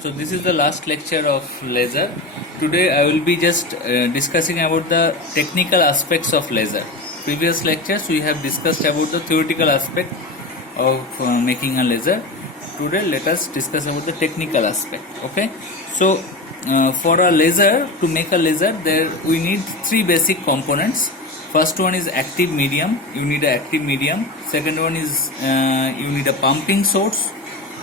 So this is the last lecture of laser. Today I will be just discussing about the technical aspects of laser. Previous lectures we have discussed about the theoretical aspect of making a laser. Today let us discuss about the technical aspect. Okay. So for a laser, to make a laser, there we need three basic components. First one is active medium. You need an active medium. Second one is you need a pumping source,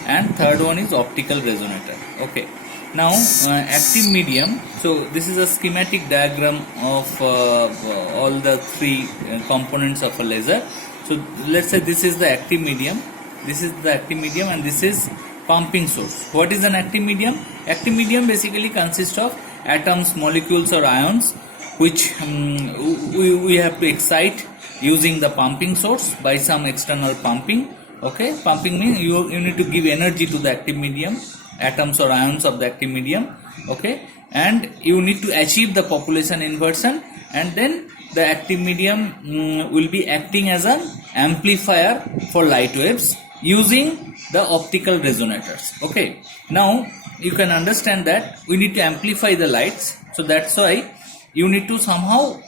and third one is optical resonator. Okay, now active medium. So this is a schematic diagram of all the three components of a laser. So let's say this is the active medium, this is the active medium, and this is pumping source. What is an active medium? Active medium basically consists of atoms, molecules or ions which we have to excite using the pumping source by some external pumping. Okay, pumping means you need to give energy to the active medium, atoms or ions of the active medium. Okay, and you need to achieve the population inversion, and then the active medium will be acting as an amplifier for light waves using the optical resonators. Okay, now you can understand that we need to amplify the lights, so that's why you need to somehow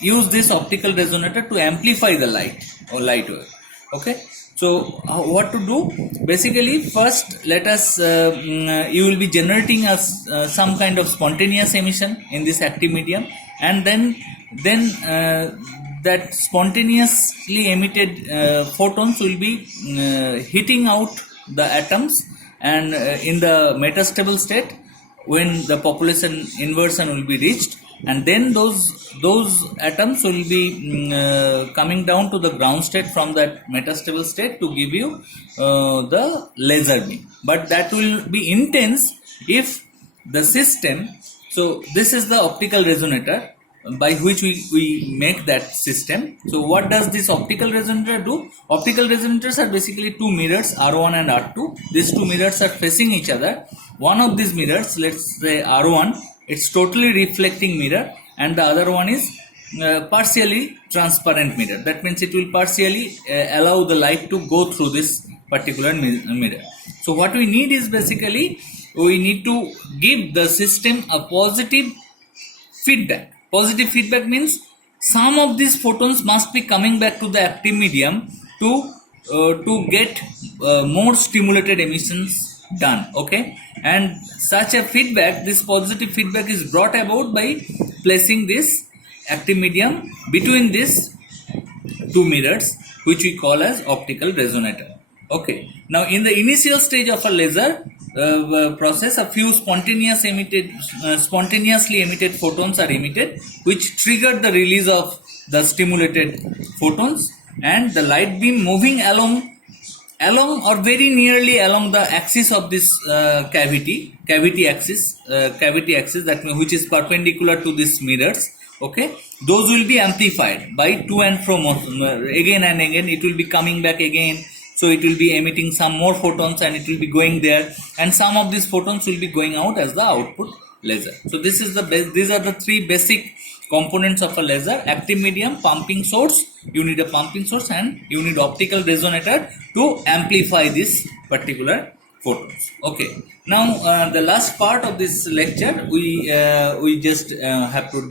use this optical resonator to amplify the light or light wave. Okay, so what to do? Basically, first let us you will be generating some kind of spontaneous emission in this active medium, and then that spontaneously emitted photons will be hitting out the atoms, and in the metastable state, when the population inversion will be reached, and then those atoms will be coming down to the ground state from that metastable state to give you the laser beam. But that will be intense if the system, so this is the optical resonator by which we make that system. So what does this optical resonator do? Optical resonators are basically two mirrors, R1 and R2. These two mirrors are facing each other. One of these mirrors, let's say R1, it's totally reflecting mirror, and the other one is partially transparent mirror. That means it will partially allow the light to go through this particular mirror. So what we need is basically we need to give the system a positive feedback. Positive feedback means some of these photons must be coming back to the active medium to get more stimulated emissions done. Okay, and such a feedback, this positive feedback is brought about by placing this active medium between these two mirrors, which we call as optical resonator. Okay, now in the initial stage of a laser process, a few spontaneously emitted photons are emitted, which trigger the release of the stimulated photons, and the light beam moving along or very nearly along the axis of this cavity axis, that means which is perpendicular to these mirrors. Okay, those will be amplified by to and fro motion. Again and again it will be coming back again, so it will be emitting some more photons and it will be going there, and some of these photons will be going out as the output laser. So this is these are the three basic components of a laser: active medium, pumping source, you need a pumping source, and you need optical resonator to amplify this particular photons. Okay, now the last part of this lecture we just have to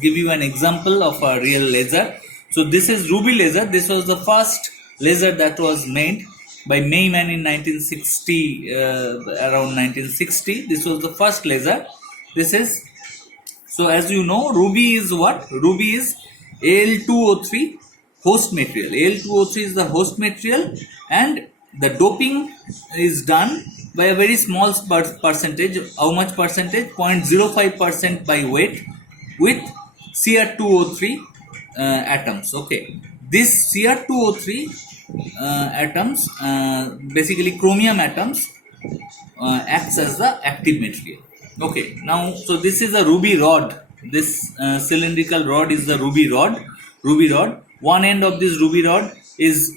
give you an example of a real laser. So this is ruby laser. This was the first laser that was made by Mayman in 1960, around 1960. This was the first laser. This is, so as you know, ruby is what? Ruby is Al2O3 host material. Al2O3 is the host material, and the doping is done by a very small percentage. How much percentage? 0.05% by weight with Cr2O3 atoms. Okay, this Cr2O3 atoms, basically chromium atoms, acts as the active material. Okay, now so this is a ruby rod. This cylindrical rod is the ruby rod. One end of this ruby rod is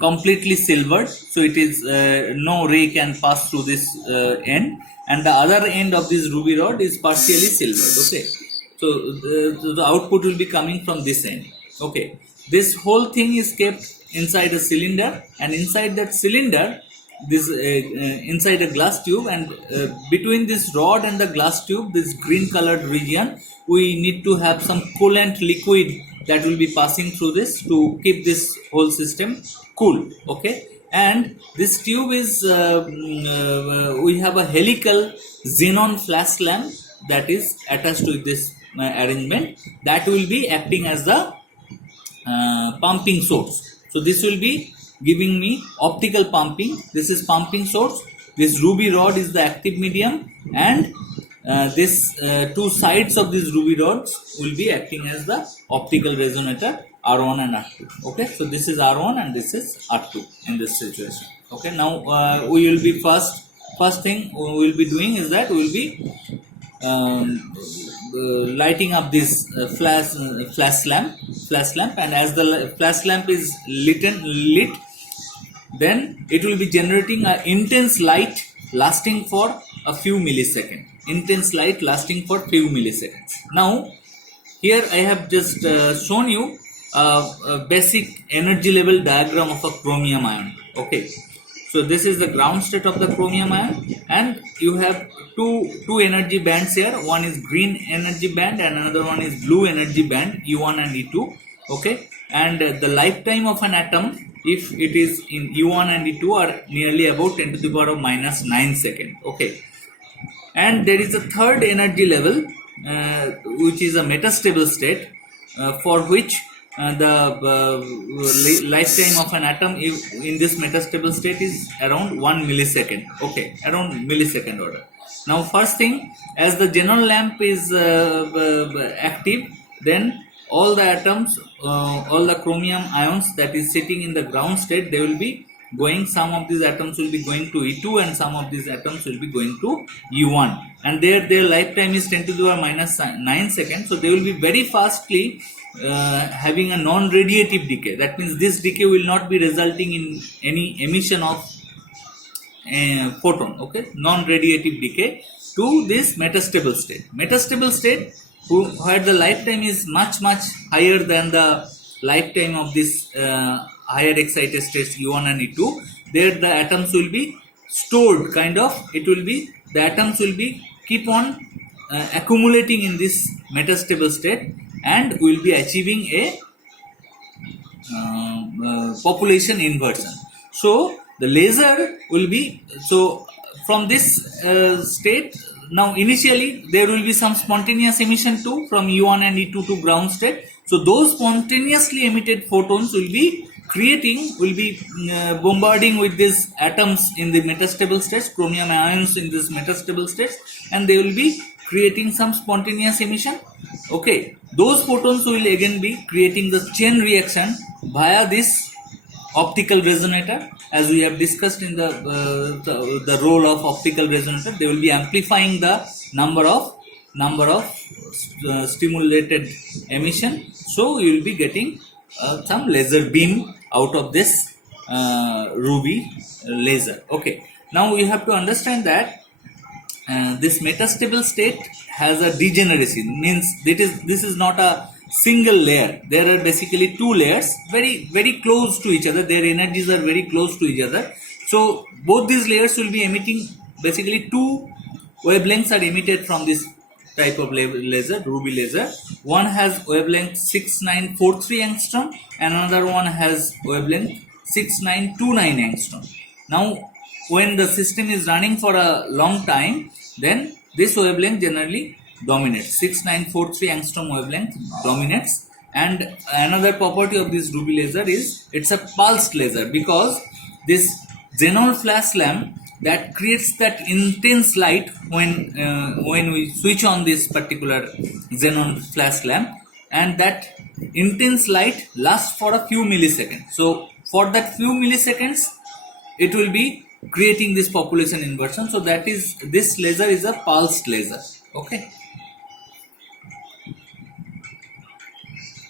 completely silvered, so it is no ray can pass through this end, and the other end of this ruby rod is partially silvered. Okay, so the output will be coming from this end. Okay, this whole thing is kept inside a cylinder, and inside that cylinder this inside a glass tube, and between this rod and the glass tube, this green colored region, we need to have some coolant liquid that will be passing through this to keep this whole system cool. Okay, and this tube is we have a helical xenon flash lamp that is attached to this arrangement, that will be acting as the pumping source. So this will be giving me optical pumping. This is pumping source. This ruby rod is the active medium, and this two sides of these ruby rods will be acting as the optical resonator R1 and R2. Okay, so this is R1 and this is R2 in this situation. Okay, now we will be first thing we will be doing is that we will be lighting up this flash lamp, and as the flash lamp is lit, then it will be generating an intense light lasting for a few milliseconds. Now here I have just shown you a basic energy level diagram of a chromium ion. Okay, so this is the ground state of the chromium ion, and you have two energy bands here. One is green energy band and another one is blue energy band, E1 and E2. Okay, and the lifetime of an atom, if it is in E1 and E2, are nearly about 10 to the power of minus 9 seconds. Okay, and there is a third energy level which is a metastable state, for which the lifetime of an atom in this metastable state is around 1 millisecond. Okay, around millisecond order. Now first thing, as the xenon lamp is active, then all the atoms, all the chromium ions that is sitting in the ground state, they will be going, some of these atoms will be going to E2 and some of these atoms will be going to E1, and their lifetime is 10 to the power minus 9 seconds. So they will be very fastly having a non-radiative decay. That means this decay will not be resulting in any emission of photon. Okay, non-radiative decay to this metastable state. Where the lifetime is much higher than the lifetime of this higher excited states E1 and E2. There the atoms will be stored, kind of, it will be, the atoms will be keep on accumulating in this metastable state, and will be achieving a population inversion. So the laser will be, so from this state, now initially there will be some spontaneous emission too from E1 and E2 to ground state. So those spontaneously emitted photons will be bombarding with these atoms in the metastable states, chromium ions in this metastable states, and they will be creating some spontaneous emission. Okay, those photons will again be creating the chain reaction via this optical resonator. As we have discussed in the role of optical resonator, they will be amplifying the number of stimulated emission. So you will be getting some laser beam out of this ruby laser. Okay, now you have to understand that this metastable state has a degeneracy, means this is not a single layer. There are basically two layers very close to each other. Their energies are very close to each other. So both these layers will be emitting, basically two wavelengths are emitted from this type of laser, ruby laser. One has wavelength 6943 angstrom and another one has wavelength 6929 angstrom. Now when the system is running for a long time, then this wavelength generally dominates. 6943 angstrom wavelength dominates. And another property of this ruby laser is it's a pulsed laser, because this xenon flash lamp that creates that intense light when we switch on this particular xenon flash lamp, and that intense light lasts for a few milliseconds. So for that few milliseconds it will be creating this population inversion. So that is, this laser is a pulsed laser. Okay.